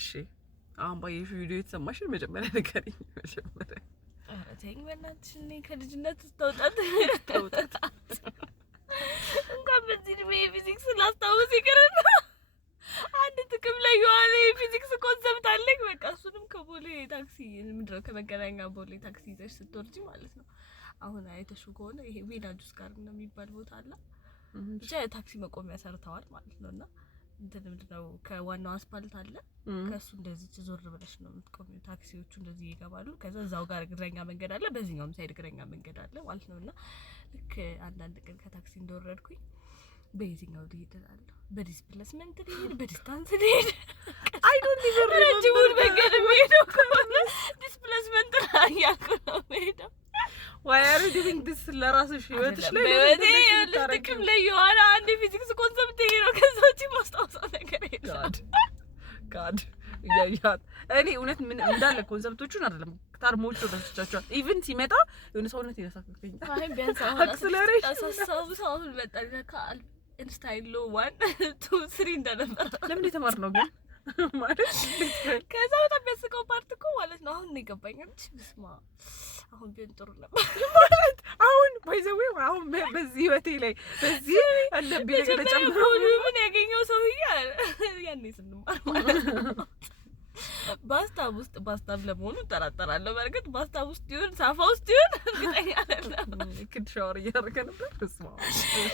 እሺ አሁን ባየሽው ቪዲዮ የተሰማሽን መጀመሪያ ንገሪኝ። መጀመሪያ ኧረ ተይኝ በእናትሽ። እኔ ከልጅነት ተውጣት እንኳን በዚህ እድሜ ፊዚክስ ላስታውስ ይቅርና አንድ ጥቅም ላይ የዋለ የፊዚክስ ኮንሰፕት አለኝ። በቃ እሱንም ከቦሌ ታክሲ ምንድነው ከመገናኛ ቦሌ ታክሲ ይዘሽ ስትወርጂ ማለት ነው። አሁን አይተሽው ከሆነ ይሄ ሜዳ ጁስ ጋር ነው የሚባል ቦታ አለ። ብቻ የታክሲ መቆሚያ ሰርተዋል ማለት ነውና እንትን ምንድነው ከዋናው አስፋልት አለ። ከሱ እንደዚህ ዞር ብለሽ ነው የምትቆሚው። ታክሲዎቹ እንደዚህ ይገባሉ። ከዛ እዛው ጋር እግረኛ መንገድ አለ፣ በዚህኛውም ሳይድ እግረኛ መንገድ አለ ማለት ነውና ልክ አንዳንድ ቀን ከታክሲ እንደወረድኩኝ በየትኛው ልሄድ እላለሁ። በዲስፕሌስመንት ልሄድ፣ በዲስታንስ ልሄድ አይ ዶንት ኢቨን ረጅሙን መንገድ የምሄደው ከሆነ ዲስፕሌስመንት ላይ ያልኩ ነው የምሄደው። Why are you doing this ለራስሽ ህይወትሽ ላይ ጥቅም ላይ የዋለ አንድ ፊዚክስ ኮንሰፕት ይሄ ነው። ከዛ ውጪ ማስታወሻ ነገር የለም። ጋድ ያያት እኔ እውነት ምን እንዳለ ኮንሰፕቶቹን አይደለም ታርሞቹ ደስቻቸዋል። ኢቭን ሲመጣ የሆነ ሰውነት ይነሳከኝ። አይ ቢያንስ አክሰለሬሽን አሳሳው በጣም ካል ኢንስታይል ሎ 1 2 3 እንደነበር ለምን የተማርነው ግን ማለት ከዛ በጣም ያስቀው ፓርት እኮ ማለት ነው። አሁን ነው የገባኝ እንጂ በስማ አሁን ቢሆን ጥሩ ነበር ማለት አሁን ባይዘው አሁን በዚህ ህይወቴ ላይ በዚህ አለብኝ ነገር ተጨምሮ ምን ያገኘው ሰውዬ ያኔ ስንማር ማለት ነው። ባስታብ ውስጥ ባስታብ ለመሆኑ ተራጠራለሁ። በርግጥ ባስታብ ውስጥ ይሁን ሳፋ ውስጥ ይሁን እርግጠኛ አይደለም። ክድ ሻወር እያደረገ ነበር። ተስማ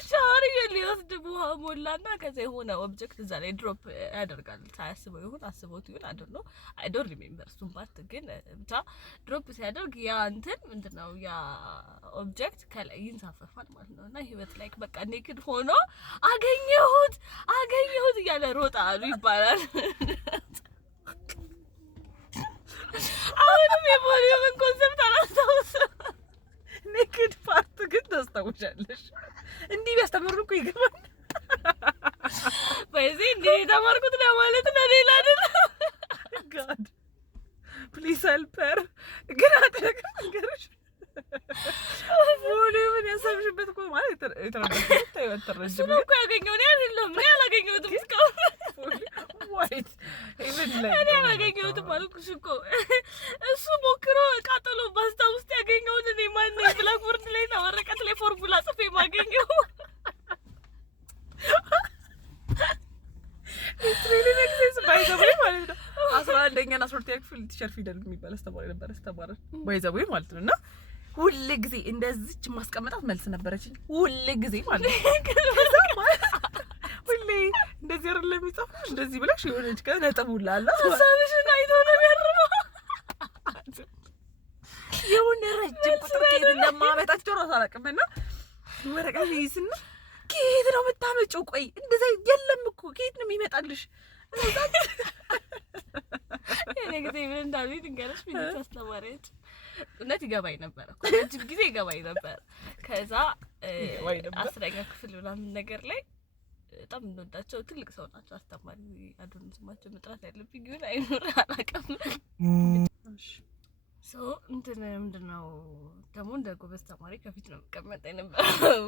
ሻወር ሊወስድ ውሃ ሞላና ከዛ የሆነ ኦብጀክት እዛ ላይ ድሮፕ ያደርጋል። ሳያስበው ይሁን አስቦት ይሁን አይደል አይ ዶንት ሪሜምበር እሱን ፓርት ግን ብቻ ድሮፕ ሲያደርግ ያ እንትን ምንድነው ያ ኦብጀክት ከላይ ይንሳፈፋል ማለት ነው። እና ህይወት ላይ በቃ ኔክድ ሆኖ አገኘሁት እያለ ሮጣ አሉ ይባላል። አሁንም የቮሊዩምን ኮንሰፕት አላስታውስም። ኔክድ ፓርት ግን ታስታውሻለሽ? እንዲህ ቢያስተምሩን እኮ ይገባል። በዚህ እንዲህ የተማርኩት ነው ማለት ነው፣ ሌላ አይደለም። ጋድ ፕሊዝ ሄልፕ ሄር። ግን አትረግም ነገርሽ ቮሊዩምን ያሰብሽበት እኮ ማለት የተረዳሁት ታይወተረጅ ነው እኮ ያገኘው ነው አይደለም። ምን ያላገኘሁትም እስካሁን ዋይት ኢቭን ላይ እኔ ያላገኘሁትም አልኩሽ እኮ እሱ ሞክሮ ቃጠሎ ባስታ ውስጥ ያገኘውን እኔ ማን ነኝ ብላክቦርድ ላይ እና ወረቀት ላይ ፎርሙላ ጽፌ ማገኘው ሪሊ ኔክስት ባይዘዌ ማለት ነው። 11ኛ እና 12ኛ ክፍል ቲቸር ፊደል የሚባል አስተማሪ ነበር አስተማረን ባይዘዌ ማለት ነውና ሁሉ ጊዜ እንደዚች ማስቀመጣት መልስ ነበረችኝ። ሁሉ ጊዜ ማለት ነው። ሁሌ እንደዚህ አይደለም የሚጻፈው እንደዚህ ብለሽ የሆነች ቀን ነጥቡላላ ሀሳብሽን አይቶ ነው የሚያርመው። የሆነ ረጅም ቁጥር ከየት እንደማመጣቸው እራሱ አላውቅምና ወረቀት ይይዝና ከየት ነው የምታመጪው? ቆይ እንደዛ የለም እኮ ከየት ነው የሚመጣልሽ? የኔ ጊዜ ምን እንዳሉኝ ድንገረሽ ፊዚክስ አስተማሪዎች እውነት ይገባኝ ነበር እኮ ረጅም ጊዜ ይገባኝ ነበር። ከዛ 10ኛ ክፍል ምናምን ነገር ላይ በጣም እንወዳቸው ትልቅ ሰው ናቸው አስተማሪ አዶን ስማቸው መጥራት ያለብኝ ግን አይኖር አላውቅም። ሶ ምንድነው ደግሞ እንደ ጎበዝ ተማሪ ከፊት ነው መቀመጥ ነበር።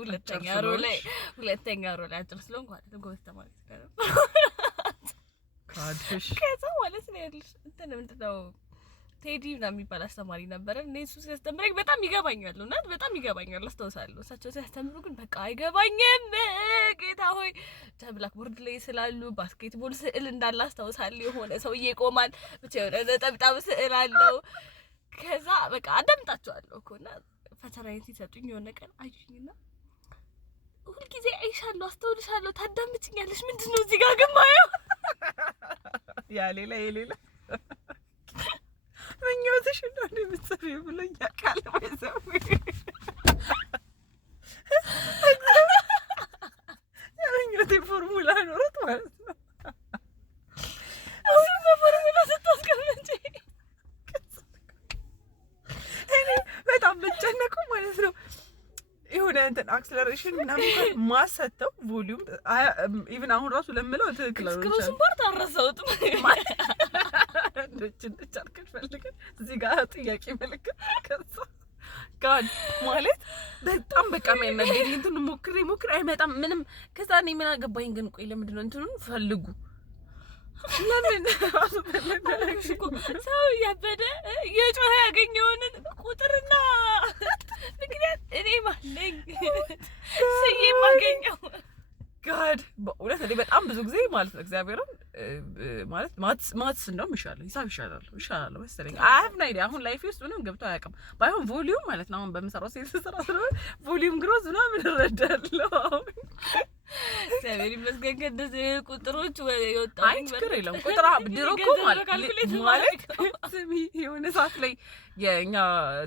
ሁለተኛ ሮ ላይ አጭር ስለሆንኩ ማለት ነው ጎበዝ ተማሪ ስለነበር ካድሽ ከዛ ማለት ነው ያልሽ ምንድነው ቴዲ ምናምን የሚባል አስተማሪ ነበር። እኔ እሱ ሲያስተምረኝ በጣም ይገባኛል እና በጣም ይገባኛል አስታውሳለሁ። እሳቸው ሲያስተምሩ ግን በቃ አይገባኝም። ጌታ ሆይ ብላክቦርድ ላይ ስላሉ ባስኬትቦል ስዕል እንዳለ አስታውሳለሁ። የሆነ ሰውዬ ይቆማል ብቻ የሆነ ነጠብጣብ ስዕል አለው። ከዛ በቃ አዳምጣቸዋለሁ እኮና ፈተናዬን ሲሰጡኝ የሆነ ቀን አዩኝና ሁልጊዜ አይሻለሁ፣ አስተውልሻለሁ፣ ታዳምጪኛለሽ ምንድነው እዚህ ጋር ግን ማየው ያ ሌላ የሌላ ምኞትሽ እንደሆነ የምትሰሪው ብሎኝ ያውቃል። ወይዘው የምኞቴ ፎርሙላ ኖሮት ማለት ነው። እሱ በፎርሙላ ስታስቀምጪ እኔ በጣም መጨነቀው ማለት ነው። የሆነ እንትን አክሰለሬሽን ምናምን ማሰተው ቮሊዩም ኢቭን አሁን ራሱ ለምለው ትክክል ነው። ክሮስ ፓርት አረሳውጥም እንዴት አርከሽ ፈልገን እዚህ ጋር ጥያቄ መልክ ከዛ ጋድ ማለት በጣም በቃ የሚያናገኝ እንትን ሞክሬ አይመጣም ምንም። ከዛ እኔ ምን አገባኝ ግን ቆይ ለምንድን ነው እንትኑን ፈልጉ ለምን የጮኸ ያገኘውን ቁጥርና ምክንያት እኔ ማለኝ ስዬ ማገኘው ጋድ በእውነት እኔ በጣም ብዙ ጊዜ ማለት ነው እግዚአብሔርን ማለት ማትስ እንደውም ይሻላል ሂሳብ ይሻላል መሰለኝ። አይ ናይዲ አሁን ላይፍ ውስጥ ምንም ገብቶ አያውቅም። ባይሆን ቮሊዩም ማለት ነው አሁን በመሰራው ሴልስ ስራ ስለሆነ ቮሊዩም ግሮዝ ምናምን እረዳለሁ። እግዚአብሔር ይመስገን ከእንደዚህ ቁጥሮች የወጣው አይ ችግር የለውም። ቁጥር ድሮ እኮ ማለት ስሚ የሆነ ሰዓት ላይ የእኛ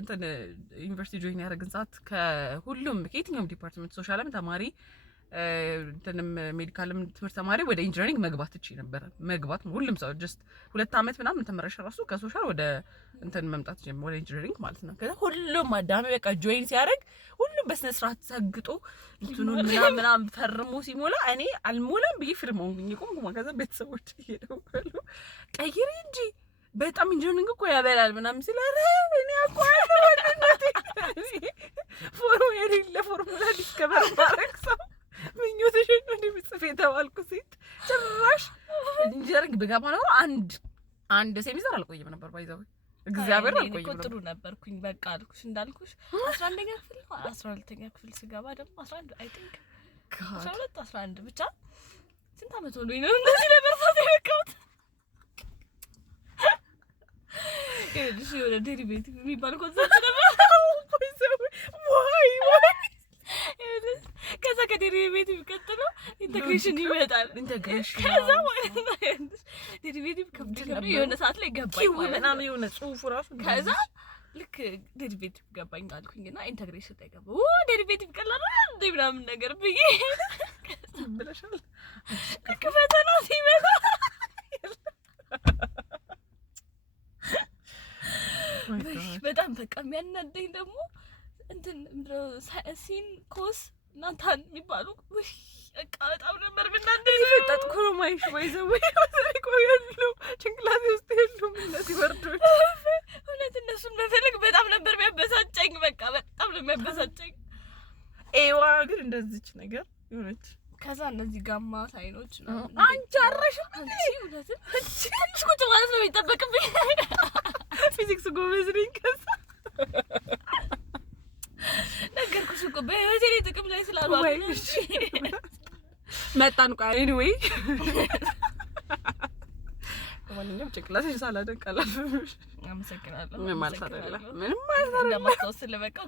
እንትን ዩኒቨርሲቲ ጆይን ያደረግን ሰዓት ከሁሉም ከየትኛውም ዲፓርትመንት ሶሻልም ተማሪ እንትንም ሜዲካልም ትምህርት ተማሪ ወደ ኢንጂነሪንግ መግባት ትችይ ነበር። መግባት ሁሉም ሰው ጀስት 2 አመት ምናምን ተመረሽ ራሱ ከሶሻል ወደ እንትን መምጣት ጀመረ ወደ ኢንጂነሪንግ ማለት ነው። ከዛ ሁሉም አዳሚ በቃ ጆይን ሲያደርግ ሁሉም በስነ ስርዓት ሰግጦ እንትኑን ምናምን ፈርሞ ሲሞላ እኔ አልሞላም ብዬ ፊርማውን ቆምኩ። ከዛ ቤተሰቦች ይሄዳሉ ቀይሪ እንጂ በጣም ኢንጂነሪንግ እኮ ያበላል ምናምን ሲል አረ እኔ አቋራለሁ ወደነቴ ፎርሙላ የሌለ ፎርሙላ ዲስከቨር ማድረግ ሰው ምኞትሽ ነው እንደምጽፍ የተባልኩ ሴት ጭራሽ ኢንጂነሪንግ ብገባ ነው አንድ ሴሚስተር አልቆየም ነበር ባይዘው እግዚአብሔር አልቆየም ነበር። ቁጥሩ ነበርኩኝ በቃ አልኩሽ እንዳልኩሽ 11ኛ ክፍል 12ኛ ክፍል ስገባ ደግሞ 11 አይ ቲንክ 12 11 ብቻ ስንት አመት ሆኖኝ ነው እንደዚህ ነበር ፋታ የበቃሁት። እሺ ወደ ዴሪቬቲቭ የሚባል ኮንሰፕት ነበር ባይዘው ዋይ ከዛ ከዴሪቬቲቭ ቀጥሎ ኢንተግሬሽን ይመጣል። ኢንተግሬሽን ከዛ ማለት ነው ዴሪቬቲቭ ከብድከም የሆነ ሰዓት ላይ ገባኝ ማለት ነው የሆነ ጽሁፉ ራሱ ከዛ ልክ ዴሪቬቲቭ ገባኝ አልኩኝና ኢንተግሬሽን ላይ ገባሁ። ዴሪቬቲቭ ቀላል እንደ ምናምን ነገር ብዬ ብለሻል። ከፈተና ሲመጣ በጣም በቃ የሚያናደኝ ደግሞ እንትን ሲን ኮስ ናታን የሚባሉ በቃ በጣም ነበር ምናደኝ። ፈጣጥኩ ነው ማይሽ ባይዘው ቆየሉ ጭንቅላቴ ውስጥ የሉም እነዚህ ወርዶች። እውነት እነሱን በፈልግ በጣም ነበር የሚያበሳጨኝ። በቃ በጣም ነው የሚያበሳጨኝ። ኤዋ ግን እንደዚች ነገር ይሆነች። ከዛ እነዚህ ጋማ ሳይኖች ነው አንቺ አረሽም እንዴ? እውነት ትንሽ ቁጭ ማለት ነው የሚጠበቅብኝ። ፊዚክስ ጎበዝ ነኝ። ከዛ ነገርኩሽ እኮ በህይወቴ ላይ ጥቅም ላይ ስላልዋለ መጣን። ቆይ ኤኒዌይ ለማንኛውም ጭንቅላትሽ ሳላደንቅ አላልፍም። አመሰግናለሁ። ምንም ማለት አይደለም። ምንም ማለት አይደለም። ለማስታወስ ስለበቃው